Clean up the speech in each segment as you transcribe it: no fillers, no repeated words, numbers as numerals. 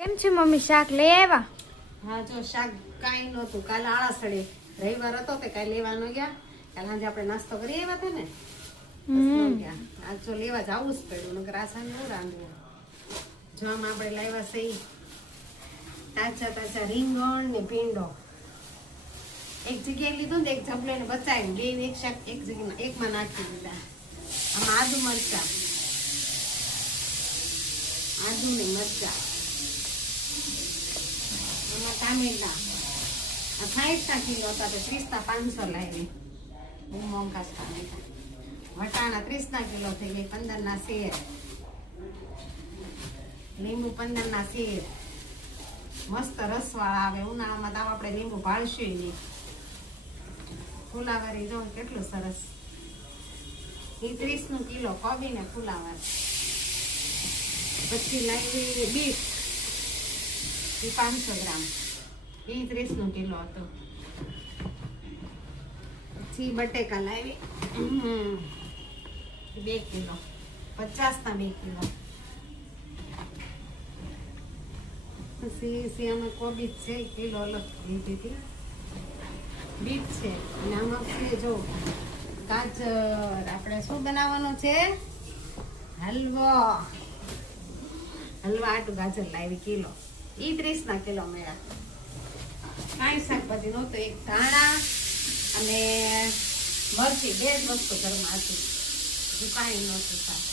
કેમ છે મમ્મી? શાક લઈ આવ્યા? હા, જો શાક કાંઈ નહોતું. કાલે આળસડે રવિવાર હતો તે કાંઈ લેવા ન ગયા. કાલે સાંજે આપણે નાસ્તો કરી આવ્યા હતા ને, બસ ન ગયા. આજ જો લેવા જવું જ પડ્યું, નકર આ સાંજે ન રાંધવું. જો આમાં આપણે લાવ્યા છે તાજા તાજા રીંગણ ને ભીંડો. એક જગ્યાએ લીધું ને એક ઝબલે ને બચાવ્યું, બે એક શાક એક જગ્યામાં એકમાં નાખી દીધા. આમાં આદુ મરચા, આદુ ને મરચા, આમાં ટામેટા. આ 60 કિલો હતા તો 30 500 લાવી. બહુ મોંઘા ટામેટા. વટાણા 30 કિલો થઈ ગઈ, 15 શેર. લીંબુ 15 શેર. મસ્ત રસવાળા આવે ઉનાળામાં. તો આપણે લીંબુ ભાળશું નહીં. ફુલાવરી જો કેટલું સરસ. એ 30 કિલો કોબી ને ફુલાવર. પછી લાવી બીટ, એ 500 ગ્રામ, એ 30 કિલો હતો. પછી બટેકા લાવી 2 કિલો, 50 2 કિલો. પછી અમે કોબી છે કિલો અલગ લીધી હતી. બીટ છે અને આમાં છે જો ગાજર. આપણે શું બનાવવાનું છે? હલવો. હલવા આટું ગાજર લાવી કિલો, એ 30 કિલો મળ્યા. કાંઈ શાકભાજી નહોતું, એક ધાણા અને મરચી, 2 જ વસ્તુ ઘરમાં હતી. કાંઈ નહોતું શાક,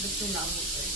બધું લાવવું પડે.